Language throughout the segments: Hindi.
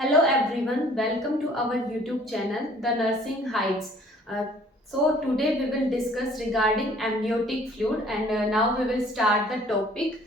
Hello everyone, welcome to our YouTube channel, The Nursing Heights. Today we will discuss regarding amniotic fluid and now we will start the topic.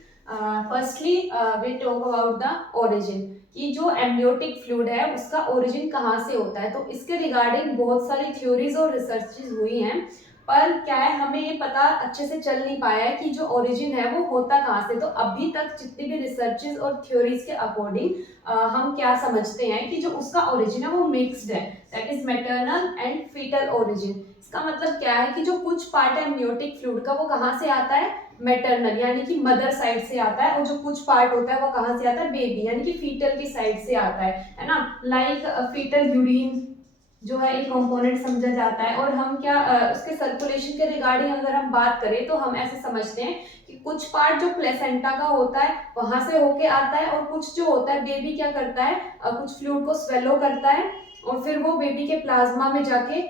Firstly, we talk about the origin कि जो एमनियोटिक फ्लूइड है उसका ओरिजिन कहाँ से होता है। तो इसके रिगार्डिंग बहुत सारी थ्योरीज और रिसर्चेज हुई हैं, पर क्या है हमें ये पता अच्छे से चल नहीं पाया है कि जो ओरिजिन है वो होता कहाँ से। तो अभी तक जितनी भी रिसर्चेज और थ्योरीज के अकॉर्डिंग हम क्या समझते हैं कि जो उसका ओरिजिन है वो मिक्स्ड है, that is maternal and foetal origin. इसका मतलब क्या है कि जो कुछ पार्ट है एमनियोटिक फ्लूइड का वो कहाँ से आता है, मैटरनल यानी कि मदर साइड से आता है, और जो कुछ पार्ट होता है वो कहाँ से आता है, बेबी यानी कि फीटल की साइड से आता है ना। लाइक फीटल यूरिन जो है एक कंपोनेंट समझा जाता है। और हम क्या उसके सर्कुलेशन के रिगार्डिंग अगर हम बात करें तो हम ऐसे समझते हैं कि कुछ पार्ट जो प्लेसेंटा का होता है वहां से होके आता है, और कुछ जो होता है बेबी क्या करता है, कुछ फ्लूइड को स्वेलो करता है और फिर वो बेबी के प्लाज्मा में जाके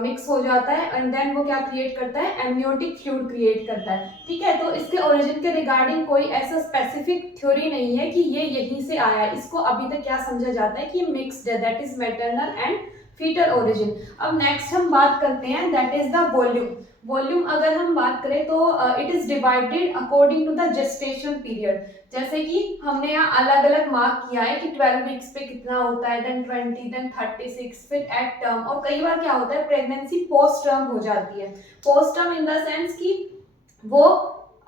मिक्स हो जाता है एंड देन वो क्या क्रिएट करता है, एमनियोटिक फ्लूइड क्रिएट करता है। ठीक है, तो इसके ओरिजिन के रिगार्डिंग कोई ऐसा स्पेसिफिक थ्योरी नहीं है कि ये यहीं से आया है। इसको अभी तक क्या समझा जाता है कि मिक्स्ड है, that is maternal and foetal origin. अब नेक्स्ट हम बात करते हैं that is the volume. Volume अगर हम बात करें तो it is divided according to the gestation period. जैसे कि हमने यहाँ अलग अलग मार्क किया है कि 12 वीक्स पे कितना होता है, देन 20, देन 36, फिर एट टर्म, और कई बार क्या होता है प्रेगनेंसी पोस्ट टर्म हो जाती है। Post term in the sense कि वो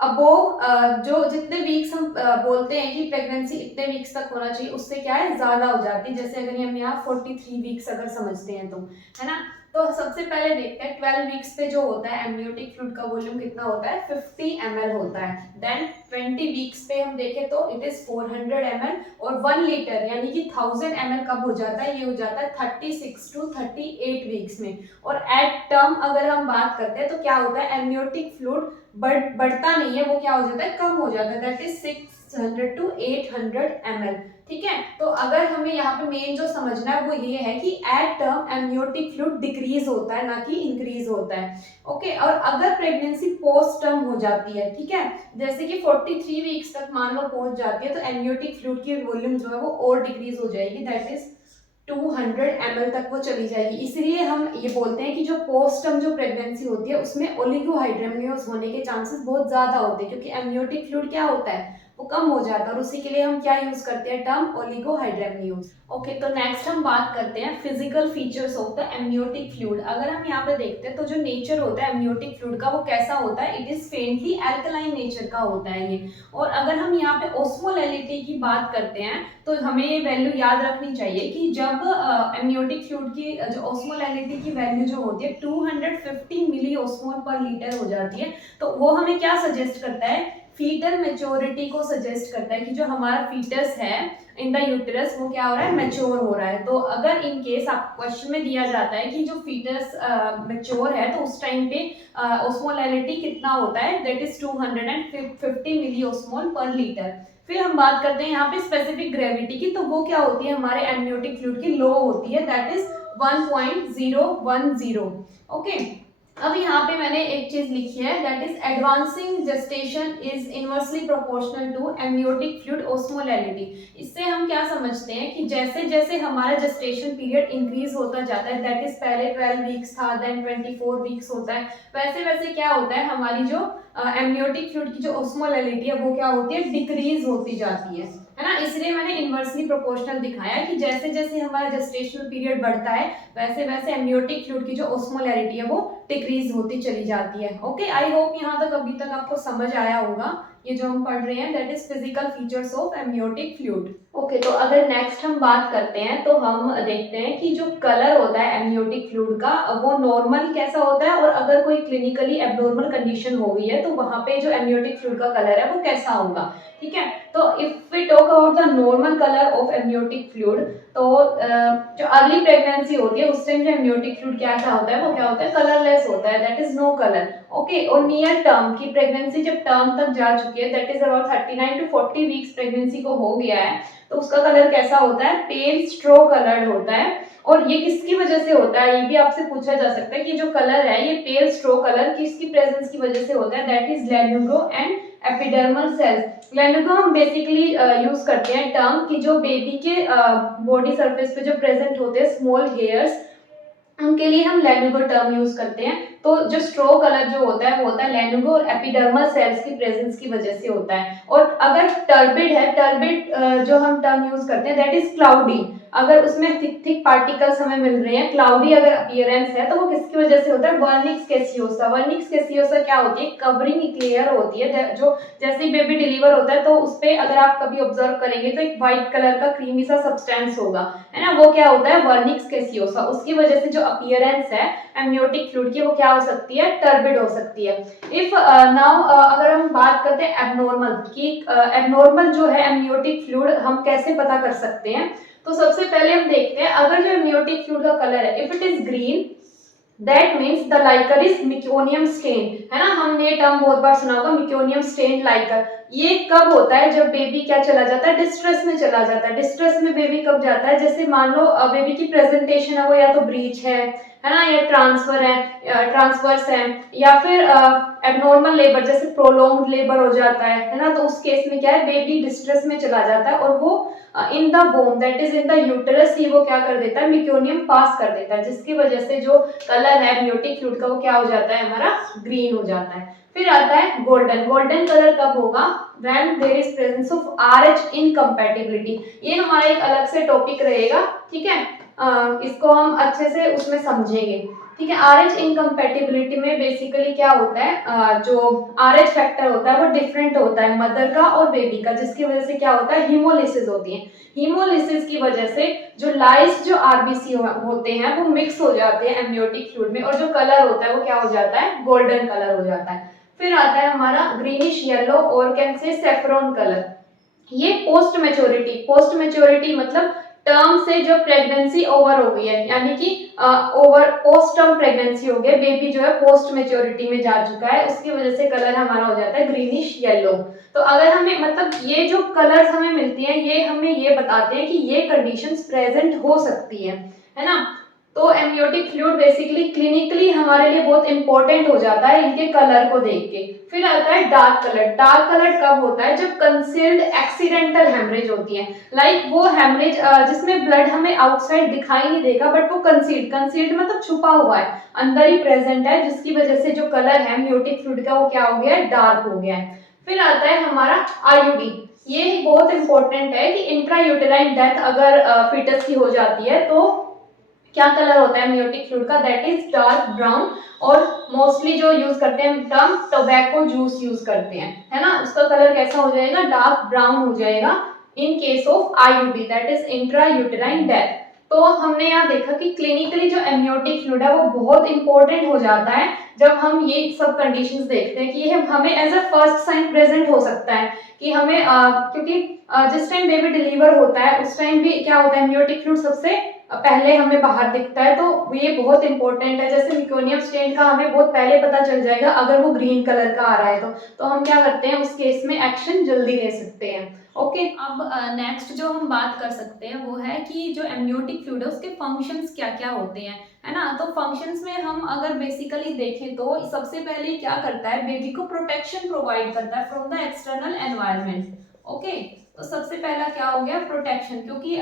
अबो जो जितने वीक्स हम बोलते हैं कि प्रेगनेंसी इतने वीक्स तक होना चाहिए उससे क्या है ज्यादा हो जाती है। जैसे अगर हम यहाँ 43 वीक्स अगर समझते हैं तो, है ना। तो सबसे पहले देखते हैं 12 वीक्स पे जो होता है एमनियोटिक फ्लूइड का वॉल्यूम कितना होता है, 50 ml होता है। देन 20 वीक्स पे हम देखें तो इट इज 400 ml, और 1 लीटर यानी कि 1000 ml कब हो जाता है, ये हो जाता है 36 टू 38 वीक्स में। और एट टर्म अगर हम बात करते हैं तो क्या होता है, एमनियोटिक फ्लूइड बढ़ता नहीं है, वो क्या हो जाता है, कम हो जाता है, दैट इज 600 टू 800 ml। ठीक है, तो अगर हमें यहाँ पे मेन जो समझना है वो ये है कि at term amniotic fluid decrease होता है ना कि इंक्रीज होता है। ओके, और अगर प्रेगनेंसी पोस्ट टर्म हो जाती है, ठीक है, जैसे कि 43 वीक्स तक मान लो पहुंच जाती है, तो एमनियोटिक फ्लूइड की वॉल्यूम जो है वो और डिक्रीज हो जाएगी, दैट इज 200 ml तक वो चली जाएगी। इसलिए हम ये बोलते हैं कि जो पोस्टम जो प्रेगनेंसी होती है उसमें ओलिगोहाइड्रेमनियोज होने के चांसेस बहुत ज्यादा होते हैं, क्योंकि एमनियोटिक फ्लूइड क्या होता है वो कम हो जाता है, और उसी के लिए हम क्या यूज करते हैं, टर्म ओलिगोहाइड्रेमनियोज। ओके, तो नेक्स्ट हम बात करते हैं physical features of the amniotic fluid. अगर हम यहाँ पे देखते हैं तो जो नेचर होता है एमनियोटिक फ्लूइड का वो कैसा होता है, it is faintly alkaline nature का होता है ये। और अगर हम यहाँ पे ओस्मोलैलिटी की बात करते हैं तो हमें ये वैल्यू याद रखनी चाहिए कि जब एमनियोटिक फ्लूइड की जो ओस्मोलैलिटी की वैल्यू जो होती है 250 मिली ओस्मोल पर लीटर हो जाती है, तो वो हमें क्या सजेस्ट करता है, फीटल मेच्योरिटी को सजेस्ट करता है कि जो हमारा फीटस है इन द यूटेरस वो क्या हो रहा है, मैच्योर हो रहा है। तो अगर इन केस आप क्वेश्चन में दिया जाता है कि जो फीटस मैच्योर है तो उस टाइम पे ओस्मोलैलिटी कितना होता है, दैट इज 250 मिली ओस्मोल पर लीटर। फिर हम बात करते हैं यहाँ पे स्पेसिफिक ग्रेविटी की, तो वो क्या होती है हमारे एमनियोटिक फ्लूइड की, लो होती है, दैट इज 1.010। ओके, अब यहाँ पे मैंने एक चीज लिखी है that is advancing gestation is inversely proportional to amniotic fluid osmolality. इससे हम क्या समझते हैं कि जैसे जैसे हमारा जेस्टेशन पीरियड इंक्रीज होता जाता है, दैट इज पहले 12 वीक्स था, देन 24 वीक्स होता है, वैसे वैसे क्या होता है हमारी जो एमनियोटिक फ्लूइड की जो ओस्मोलैलिटी है वो क्या होती है, डिक्रीज होती जाती है ना। इसलिए मैंने इनवर्सली प्रोपोर्शनल दिखाया कि जैसे जैसे हमारा जेस्टेशनल पीरियड बढ़ता है वैसे वैसे एमनियोटिक फ्लूइड की जो ओस्मोलैरिटी है वो डिक्रीज होती चली जाती है। ओके, आई होप यहाँ तक अभी तक आपको समझ आया होगा ये जो हम पढ़ रहे हैं, that is physical features of amniotic fluid. Okay, तो अगर नेक्स्ट हम बात करते हैं तो हम देखते हैं कि जो कलर होता है एमनियोटिक फ्लूइड का वो नॉर्मल कैसा होता है, और अगर कोई क्लिनिकली एबनॉर्मल कंडीशन हो गई है तो वहां पे जो एमनियोटिक फ्लूइड का कलर है वो कैसा होगा। ठीक है, तो if we talk about the normal colour of amniotic fluid, तो जो अर्ली प्रेगनेंसी होती है उस टाइम जो एमनियोटिक फ्लूइड क्या होता है वो क्या होता है, कलरलेस होता है, that is no colour. Okay, और नियर टर्म की प्रेगनेंसी जब टर्म तक जा चुकी है, that is about 39 to 40 weeks pregnancy को हो गया है, तो उसका कलर कैसा होता है, पेल स्ट्रो कलर्ड होता है। और ये किसकी वजह से होता है, ये भी आपसे पूछा जा सकता है कि जो कलर है ये पेल स्ट्रो कलर किसकी प्रेजेंस की वजह से होता है, that is lanugo and epidermal cells. Lanugo हम बेसिकली यूज करते हैं टर्म कि जो बेबी के बॉडी सरफेस पे जो प्रेजेंट होते हैं स्मॉल हेयर्स, उनके लिए हम लेनुगो टर्म यूज करते हैं। तो जो स्ट्रो कलर जो होता है वो होता है लेनुगो और एपिडर्मल सेल्स की प्रेजेंस की वजह से होता है। और अगर टर्बिड है, टर्बिड जो हम टर्म यूज करते हैं दैट इज क्लाउडी, अगर उसमें थिक थिक पार्टिकल्स हमें मिल रहे हैं, क्लाउडी अगर अपीयरेंस है, तो वो किसकी वजह से होता है, वर्निक्स कैसियोसा। वर्निक्स कैसियोसा क्या होती है, कवरिंग लेयर होती है जो जैसे ही बेबी डिलीवर होता है तो उस पे अगर आप कभी ऑब्जर्व करेंगे तो एक व्हाइट कलर का क्रीमी सा सब्सटेंस होगा, है ना, वो क्या होता है, वर्निक्स कैसियोसा। उसकी वजह से जो अपीयरेंस है एमनियोटिक फ्लूइड की वो क्या हो सकती है, टर्बिड हो सकती है। इफ नाउ अगर हम बात करते हैं एबनॉर्मल की, एबनॉर्मल जो है एमनियोटिक फ्लूइड हम कैसे पता कर सकते हैं, तो सबसे पहले हम देखते हैं अगर जो एमनियोटिक फ्लूइड का कलर है, if it is green that means the liquor is meconium stain, है ना, हमने ये टर्म बहुत बार सुना होगा, मिक्योनियम स्टेन लाइकर। ये कब होता है, जब बेबी क्या चला जाता है, डिस्ट्रेस में चला जाता है। डिस्ट्रेस में बेबी कब जाता है, जैसे मान लो बेबी की प्रेजेंटेशन है वो या तो ब्रीच है ना, या ट्रांसफर है, ट्रांसवर्स है, या फिर एबनॉर्मल लेबर जैसे प्रोलॉन्ग्ड लेबर हो जाता है ना, तो उस केस में क्या है, बेबी डिस्ट्रेस में चला जाता है और वो इन द बोम that is in the uterus ही वो क्या कर देता है, मिक्योनियम पास कर देता है, जिसकी वजह से जो कलर है एमनियोटिक फ्लूइड का वो क्या हो जाता है, हमारा ग्रीन हो जाता है। फिर आता है गोल्डन। गोल्डन कलर कब होगा, when there is presence of RH incompatibility. ये हमारा एक अलग से टॉपिक रहेगा, ठीक है, इसको हम अच्छे से उसमें समझेंगे, ठीक है। RH इनकम्पैटिबिलिटी में बेसिकली क्या होता है, जो RH फैक्टर होता है वो डिफरेंट होता है मदर का और बेबी का, जिसकी वजह से क्या होता है, हीमोलिसिस होती है। हीमोलिसिस की वजह से जो लाइस जो आरबीसी होते हैं वो मिक्स हो जाते हैं एमनियोटिक फ्लूइड में, और जो कलर होता है वो क्या हो जाता है, गोल्डन कलर हो जाता है। फिर आता है हमारा ग्रीनिश येलो और कैन से सैफरॉन कलर। ये पोस्ट मैच्योरिटी, पोस्ट मैच्योरिटी मतलब टर्म से जो प्रेगनेंसी ओवर हो गई है, यानी कि ओवर पोस्ट टर्म प्रेगनेंसी हो गई, बेबी जो है पोस्ट मैच्योरिटी में जा चुका है, उसकी वजह से कलर हमारा हो जाता है ग्रीनिश येलो। तो अगर हमें मतलब ये जो कलर्स हमें मिलती हैं ये हमें ये बताते हैं कि ये कंडीशंस प्रेजेंट हो सकती है ना। तो एमनियोटिक फ्लूइड बेसिकली क्लिनिकली हमारे लिए बहुत इंपॉर्टेंट हो जाता है इनके कलर को देख के। फिर आता है डार्क कलर। डार्क कलर कब होता है, जब कंसील्ड एक्सीडेंटल हेमरेज होती है, लाइक वो हेमरेज जिसमें ब्लड हमें आउटसाइड दिखाई नहीं देगा बट वो कंसील्ड, कंसील्ड मतलब छुपा हुआ है, अंदर ही प्रेजेंट है, जिसकी वजह से जो कलर है एमनियोटिक फ्लूइड का वो क्या हो गया है, डार्क हो गया है। फिर आता है हमारा आईयूडी। ये बहुत इंपॉर्टेंट है कि इंट्रा यूटेराइन डेथ अगर फीटस की हो जाती है तो क्या कलर होता है एमनियोटिक फ्लूइड का, दैट इज डार्क ब्राउन। और मोस्टली जो यूज करते हैं टर्म टोबैको जूस यूज करते हैं, है ना, उसका कलर कैसा हो जाएगा, डार्क ब्राउन हो जाएगा in case of IUD that is intra uterine death. तो हमने यहाँ देखा कि क्लिनिकली जो एमनियोटिक फ्लूइड है वो बहुत इंपॉर्टेंट हो जाता है जब हम ये सब कंडीशंस देखते हैं कि ये हमें as a first sign present हो सकता है कि हमें क्योंकि जिस टाइम बेबी डिलीवर होता है उस टाइम भी क्या होता है, एमनियोटिक फ्लूइड सबसे पहले हमें बाहर दिखता है, तो ये बहुत इंपॉर्टेंट है। जैसे मिक्योनियम स्टेन का हमें बहुत पहले पता चल जाएगा अगर वो ग्रीन कलर का आ रहा है तो हम क्या करते हैं, उस केस में एक्शन जल्दी ले सकते हैं। ओके, अब नेक्स्ट जो हम बात कर सकते हैं वो है कि जो एमनियोटिक फ्लूइड है उसके फंक्शंस क्या क्या होते हैं, है ना। तो फंक्शंस में हम अगर बेसिकली देखें तो सबसे पहले क्या करता है, बेबी को प्रोटेक्शन प्रोवाइड करता है from the external environment. Okay, तो सबसे पहला क्या हो गया, प्रोटेक्शन, क्योंकि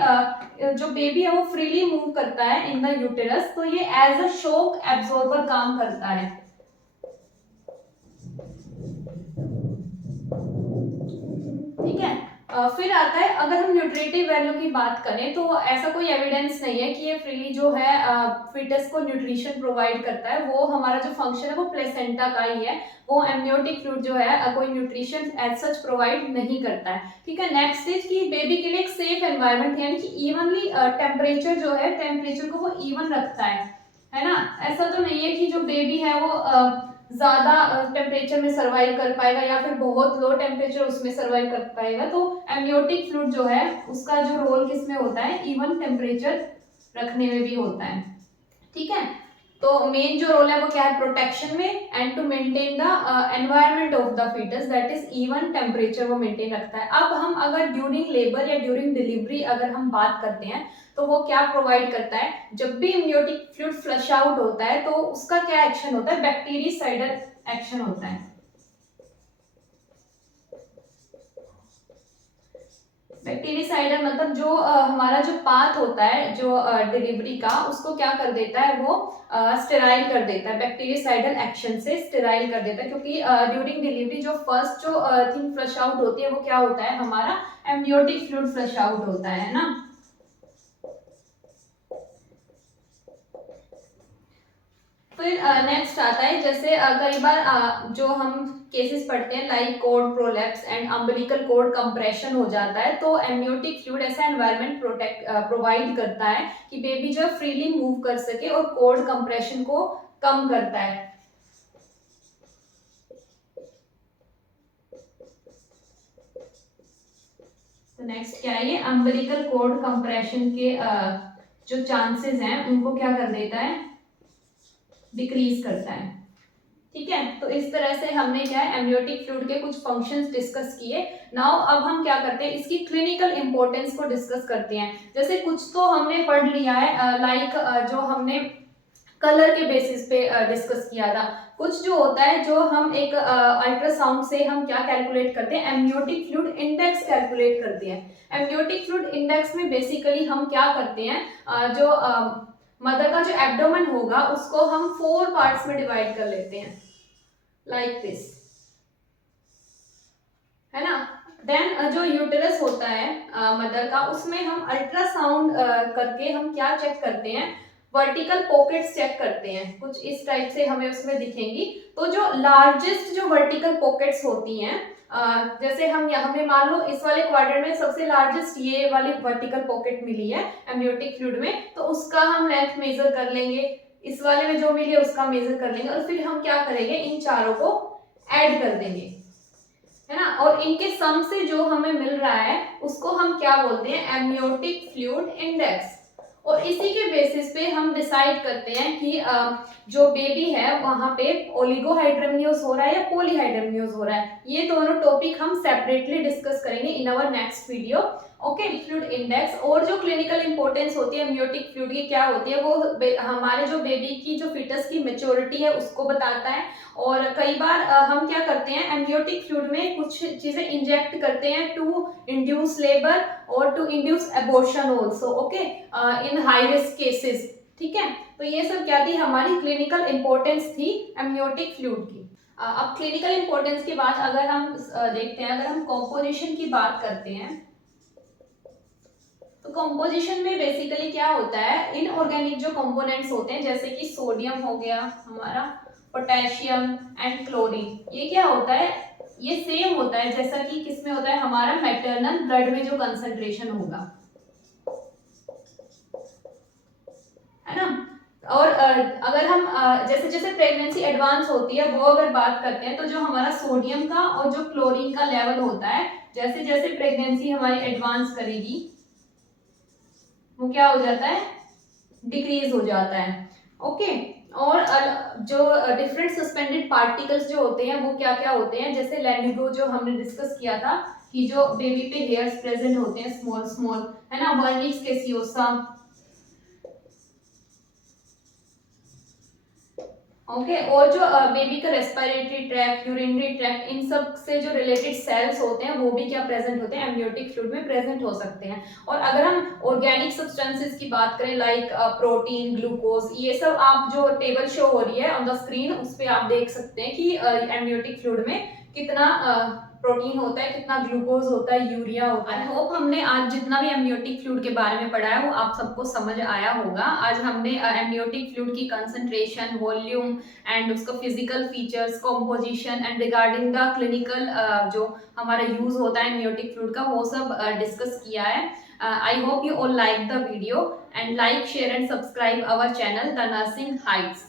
जो बेबी है वो फ्रीली मूव करता है इन द यूटेरस, तो ये एज अ शॉक एब्जॉर्बर काम करता है, ठीक है। फिर आता है अगर हम न्यूट्रिटिव वैल्यू की बात करें तो ऐसा कोई एविडेंस नहीं है कि ये फ्रीली जो है फीटस को न्यूट्रिशन प्रोवाइड करता है, वो हमारा जो फंक्शन है वो प्लेसेंटा का ही है, वो एमनियोटिक फ्लूइड जो है कोई न्यूट्रिशन एज सच प्रोवाइड नहीं करता है, ठीक है। नेक्स्ट इज कि बेबी के लिए एक सेफ एनवायरनमेंट यानी कि इवनली टेम्परेचर जो है टेम्परेचर को वो इवन रखता है ना। ऐसा तो नहीं है कि जो बेबी है वो ज्यादा टेम्परेचर में सर्वाइव कर पाएगा या फिर बहुत लो टेम्परेचर उसमें सर्वाइव कर पाएगा, तो एमनियोटिक फ्लूइड जो है उसका जो रोल किसमें होता है, इवन टेम्परेचर रखने में भी होता है, ठीक है। तो मेन जो रोल है वो क्या है, प्रोटेक्शन में, and to maintain the environment of the foetus, that is even temperature वो मेंटेन रखता है। अब हम अगर ड्यूरिंग लेबर या ड्यूरिंग डिलीवरी अगर हम बात करते हैं तो वो क्या प्रोवाइड करता है, जब भी एमनियोटिक फ्लूइड फ्लश आउट होता है तो उसका क्या एक्शन होता है, बैक्टीरियासाइडल एक्शन होता है। बैक्टीरियासाइडल मतलब जो हमारा जो पाथ होता है जो डिलीवरी का, उसको क्या कर देता है, वो स्टेराइल कर देता है, बैक्टीरियासाइडल एक्शन से स्टेराइल कर देता है, क्योंकि ड्यूरिंग डिलीवरी जो फर्स्ट जो थिंग फ्लश आउट होती है वो क्या होता है, हमारा एमनियोटिक फ्लूइड फ्लश आउट होता है ना। फिर नेक्स्ट आता है, जैसे कई बार जो हम केसेस पढ़ते हैं like code prolapse and umbilical cord compression हो जाता है, तो एमनियोटिक फ्लूइड ऐसा एनवायरनमेंट प्रोवाइड करता है कि बेबी जो फ्रीली मूव कर सके और कोड कंप्रेशन को कम करता है। तो नेक्स्ट क्या है, ये अम्बिलिकल कोड कंप्रेशन के जो चांसेस हैं उनको क्या कर देता है, डिक्रीज करता है। ठीक है, तो इस तरह से हमने क्या है, एमनियोटिक फ्लूइड के कुछ फंक्शंस डिस्कस किए। नाउ अब हम क्या करते हैं, इसकी क्लिनिकल इंपॉर्टेंस को डिस्कस करते हैं। जैसे कुछ तो हमने पढ़ लिया है, लाइक जो हमने कलर के बेसिस पे डिस्कस किया था। कुछ जो होता है, जो हम एक अल्ट्रासाउंड से हम क्या कैलकुलेट करते हैं, एमनियोटिक फ्लूइड इंडेक्स कैलकुलेट करते हैं। एमनियोटिक फ्लूइड इंडेक्स में बेसिकली हम क्या करते हैं, जो मदर का जो एब्डोमेन होगा उसको हम 4 पार्ट्स में डिवाइड कर लेते हैं, लाइक दिस, है ना। देन जो यूटेरस होता है मदर का, उसमें हम अल्ट्रासाउंड करके हम क्या चेक करते हैं, वर्टिकल पॉकेट्स चेक करते हैं, कुछ इस टाइप से हमें उसमें दिखेंगी। तो जो लार्जेस्ट जो वर्टिकल पॉकेट्स होती हैं, जैसे हम हमें मान लो इस वाले क्वाड्रेंट में सबसे लार्जेस्ट ये वाली वर्टिकल पॉकेट मिली है एमनियोटिक फ्लूइड में, तो उसका हम लेंथ मेजर कर लेंगे, इस वाले में जो मिली है उसका मेजर कर लेंगे, और फिर हम क्या करेंगे, इन चारों को ऐड कर देंगे, है ना। और इनके सम से जो हमें मिल रहा है उसको हम क्या बोलते हैं, एमनियोटिक फ्लूइड इंडेक्स। और इसी के बेसिस पे हम डिसाइड करते हैं कि जो बेबी है वहां पे ओलिगोहाइड्रमनियोज हो रहा है या पॉलीहाइड्रमनियोज हो रहा है। ये दोनों टॉपिक हम सेपरेटली डिस्कस करेंगे in our next video. Okay, fluid index और जो क्लिनिकल इंपॉर्टेंस होती है एमनियोटिक फ्लूइड की क्या होती है, वो हमारे जो बेबी की जो फिटस की मेच्योरिटी है उसको बताता है। और कई बार हम क्या करते हैं, एमनियोटिक फ्लूइड में कुछ चीजें इंजेक्ट करते हैं टू इंड्यूस लेबर और to induce abortion also, okay, in high risk cases. ठीक है, तो ये सब क्या थी, हमारी क्लिनिकल इंपॉर्टेंस थी एमनियोटिक फ्लूइड की। अब क्लिनिकल इंपॉर्टेंस के बाद अगर हम देखते हैं, अगर हम कॉम्पोजिशन की बात करते हैं, तो कंपोजिशन में बेसिकली क्या होता है, इनऑर्गेनिक जो कंपोनेंट्स होते हैं जैसे कि सोडियम हो गया हमारा, पोटेशियम एंड क्लोरीन, ये क्या होता है, ये सेम होता है जैसा कि किसमें होता है, हमारा मैटरनल ब्लड में जो कंसंट्रेशन होगा, है ना। और अगर हम जैसे जैसे प्रेगनेंसी एडवांस होती है वो अगर बात करते हैं, तो जो हमारा सोडियम का और जो क्लोरीन का लेवल होता है, जैसे जैसे प्रेगनेंसी हमारी एडवांस करेगी वो क्या हो जाता है, डिक्रीज हो जाता है। ओके, और जो डिफरेंट सस्पेंडेड पार्टिकल्स जो होते हैं वो क्या क्या होते हैं, जैसे लैंडिगो जो हमने डिस्कस किया था कि जो बेबी पे हेयर्स प्रेजेंट होते हैं स्मॉल स्मॉल, है ना, वर्निक्स कैसियोसा। ओके, और जो बेबी का रेस्पिरेटरी ट्रैक्ट, यूरिनरी ट्रैक्ट, इन सब से जो रिलेटेड सेल्स होते हैं वो भी क्या प्रेजेंट होते हैं, एमनियोटिक फ्लूइड में प्रेजेंट हो सकते हैं। और अगर हम ऑर्गेनिक सब्सटेंसेस की बात करें लाइक प्रोटीन, ग्लूकोज, ये सब आप जो टेबल शो हो रही है ऑन द स्क्रीन उस पे आप देख सकते हैं कि एमनियोटिक फ्लूइड में कितना प्रोटीन होता है, कितना ग्लूकोज होता है, यूरिया होता है। आई होप हमने आज जितना भी एमनियोटिक फ्लूइड के बारे में पढ़ा है वो आप सबको समझ आया होगा। आज हमने एमनियोटिक फ्लूइड की कंसंट्रेशन, वॉल्यूम एंड उसका physical features, composition and regarding the clinical जो हमारा यूज होता है एमनियोटिक फ्लूइड का वो सब डिस्कस किया है। I hope you all like the video and like, share and subscribe our channel The Nursing Heights.